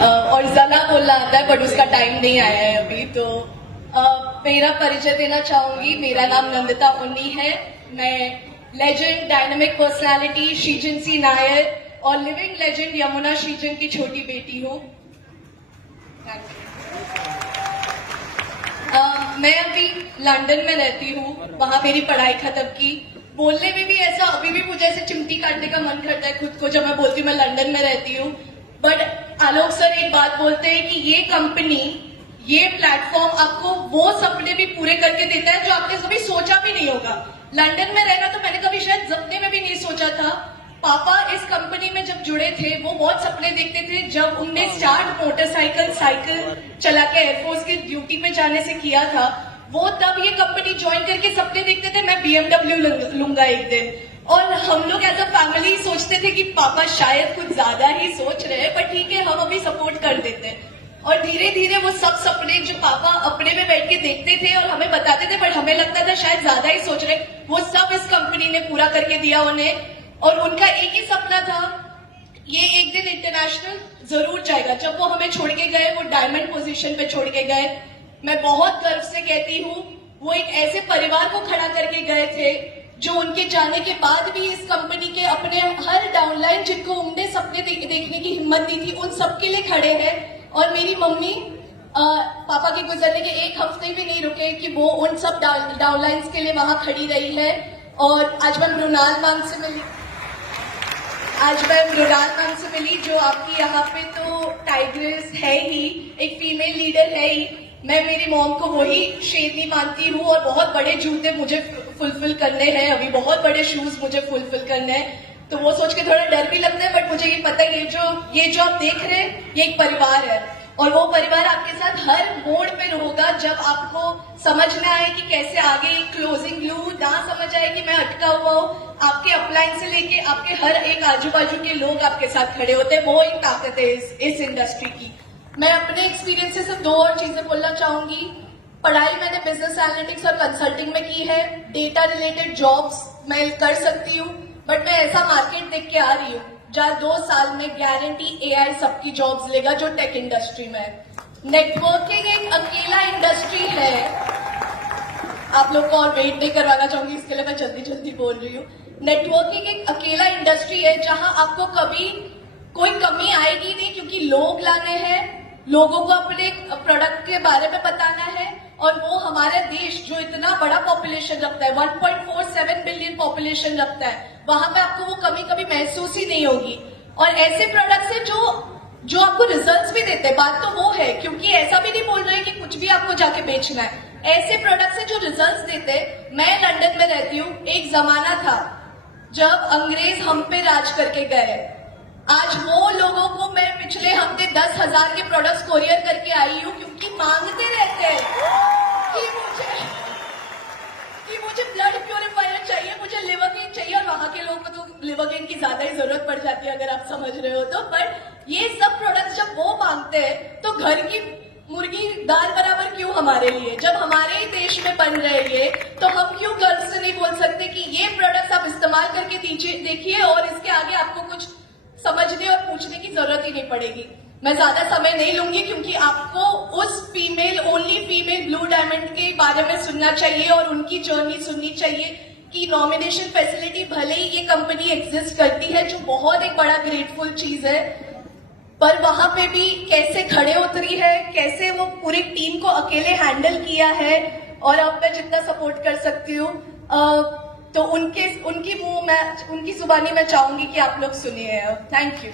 और जना बोलना आता है बट उसका टाइम नहीं आया है अभी। तो मेरा परिचय देना चाहूंगी। मेरा नाम नंदिता उन्नी है। मैं लेजेंड डायनामिक पर्सनालिटी श्रीजन सी नायर और लिविंग लेजेंड यमुना श्रीजन की छोटी बेटी हूँ। मैं अभी लंदन में रहती हूँ, वहां मेरी पढ़ाई खत्म की। बोलने में भी ऐसा अभी भी मुझे ऐसे चिमटी काटने का मन करता है खुद को जब मैं बोलती हूँ मैं लंदन में रहती हूँ। बट आलोक सर एक बात बोलते हैं कि ये कंपनी, ये प्लेटफॉर्म आपको वो सपने भी पूरे करके देता है जो आपने कभी सोचा भी नहीं होगा। लंदन में रहना तो मैंने कभी शायद सपने में भी नहीं सोचा था। पापा इस कंपनी में जब जुड़े थे वो बहुत सपने देखते थे। जब उनने स्टार्ट साइकिल चला के एयरफोर्स की ड्यूटी पे जाने से किया था, वो तब ये कंपनी ज्वाइन करके सपने देखते थे मैं BMW लूंगा एक दिन। और हम लोग एज अ फैमिली सोचते थे कि पापा शायद कुछ ज्यादा ही सोच रहे हैं, पर ठीक है हम अभी सपोर्ट कर देते हैं। और धीरे धीरे वो सब सपने जो पापा अपने में बैठ के देखते थे और हमें बताते थे बट हमें लगता था शायद ज्यादा ही सोच रहे, वो सब इस कंपनी ने पूरा करके दिया उन्हें। और उनका एक ही सपना था, ये एक दिन इंटरनेशनल जरूर जाएगा। जब वो हमें छोड़ के गए, वो डायमंड पोजीशन पे छोड़ के गए, मैं बहुत गर्व से कहती हूँ वो एक ऐसे परिवार को खड़ा करके गए थे जो उनके जाने के बाद भी इस कंपनी के अपने हर डाउनलाइन जिनको उम्दे सपने देखने की हिम्मत दी थी उन सबके लिए खड़े हैं। और मेरी मम्मी पापा के गुजरने के एक हफ्ते भी नहीं रुके कि वो उन सब डाउनलाइंस के लिए वहां खड़ी रही है। और आज मैं मृणाल मैम से मिली जो आपकी यहाँ पे तो टाइग्रेस है ही, एक फीमेल लीडर है ही। मैं मेरी मॉम को वही शेरनी मानती हूँ और बहुत बड़े जूते मुझे फुलफिल करने हैं, अभी बहुत बड़े शूज मुझे फुलफिल करने हैं। तो वो सोच के थोड़ा डर भी लगता है बट मुझे ये पता है ये जो आप देख रहे हैं ये एक परिवार है और वो परिवार आपके साथ हर मोड़ पे होगा। जब आपको समझ में आए कि कैसे आगे क्लोजिंग लूं, ना समझ आए कि मैं अटका हुआ हूँ, आपके अपलाइन से लेके आपके हर एक आजू बाजू के लोग आपके साथ खड़े होते हैं। वो एक ताकत है इस इंडस्ट्री की। मैं अपने एक्सपीरियंस से सिर्फ 2 और चीजें बोलना चाहूंगी। पढ़ाई मैंने बिजनेस एनालिटिक्स और कंसल्टिंग में की है। डेटा रिलेटेड जॉब्स मैं कर सकती हूँ बट मैं ऐसा मार्केट देख के आ रही हूँ जहाँ 2 साल में गारंटी AI सबकी जॉब्स लेगा जो टेक इंडस्ट्री में है। नेटवर्किंग एक अकेला इंडस्ट्री है, आप लोग को और वेट नहीं करवाना चाहूंगी इसके लिए मैं जल्दी जल्दी बोल रही हूँ। नेटवर्किंग एक अकेला इंडस्ट्री है जहां आपको कभी कोई कमी आएगी नहीं क्योंकि लोग लाने हैं, लोगों को अपने प्रोडक्ट के बारे में बताना है। और वो हमारे देश जो इतना बड़ा पॉपुलेशन रखता है, 1.47 बिलियन पॉपुलेशन रखता है, वहां पे आपको वो कमी कभी महसूस ही नहीं होगी। और ऐसे प्रोडक्ट्स है जो आपको रिजल्ट्स भी देते हैं। बात तो वो है क्योंकि ऐसा भी नहीं बोल रहे कि कुछ भी आपको जाके बेचना है, ऐसे प्रोडक्ट्स है जो रिजल्ट्स देते। मैं लंदन में रहती हूँ, एक जमाना था जब अंग्रेज हम पे राज करके गए। आज वो लोगों को मैं पिछले हफ्ते 10,000 के प्रोडक्ट्स कोरियर करके आई हूँ क्योंकि मांगते रहते हैं कि मुझे ब्लड प्योरीफायर चाहिए, मुझे लिवर गेन चाहिए। और वहां के लोगों को तो लिवर गेन की ज्यादा ही जरूरत पड़ जाती है अगर आप समझ रहे हो तो। बट ये सब प्रोडक्ट्स जब वो मांगते हैं तो घर की मुर्गी दाल बराबर क्यों हमारे लिए, जब हमारे ही देश में बन रहे ये, तो हम क्यों गर्व से नहीं बोल सकते कि ये प्रोडक्ट्स आप इस्तेमाल करके देखिए और इसके आगे आपको कुछ समझने और पूछने की जरूरत ही नहीं पड़ेगी। मैं ज्यादा समय नहीं लूंगी क्योंकि आपको उस ओनली फीमेल ब्लू डायमंड के बारे में सुनना चाहिए और उनकी जर्नी सुननी चाहिए कि नॉमिनेशन फैसिलिटी भले ही ये कंपनी एग्जिस्ट करती है जो बहुत एक बड़ा ग्रेटफुल चीज है, पर वहां पे भी कैसे खड़े उतरी है, कैसे वो पूरी टीम को अकेले हैंडल किया है। और अब मैं जितना सपोर्ट कर सकती हूँ तो उनकी जुबानी मैं चाहूंगी कि आप लोग सुनिए। Thank you.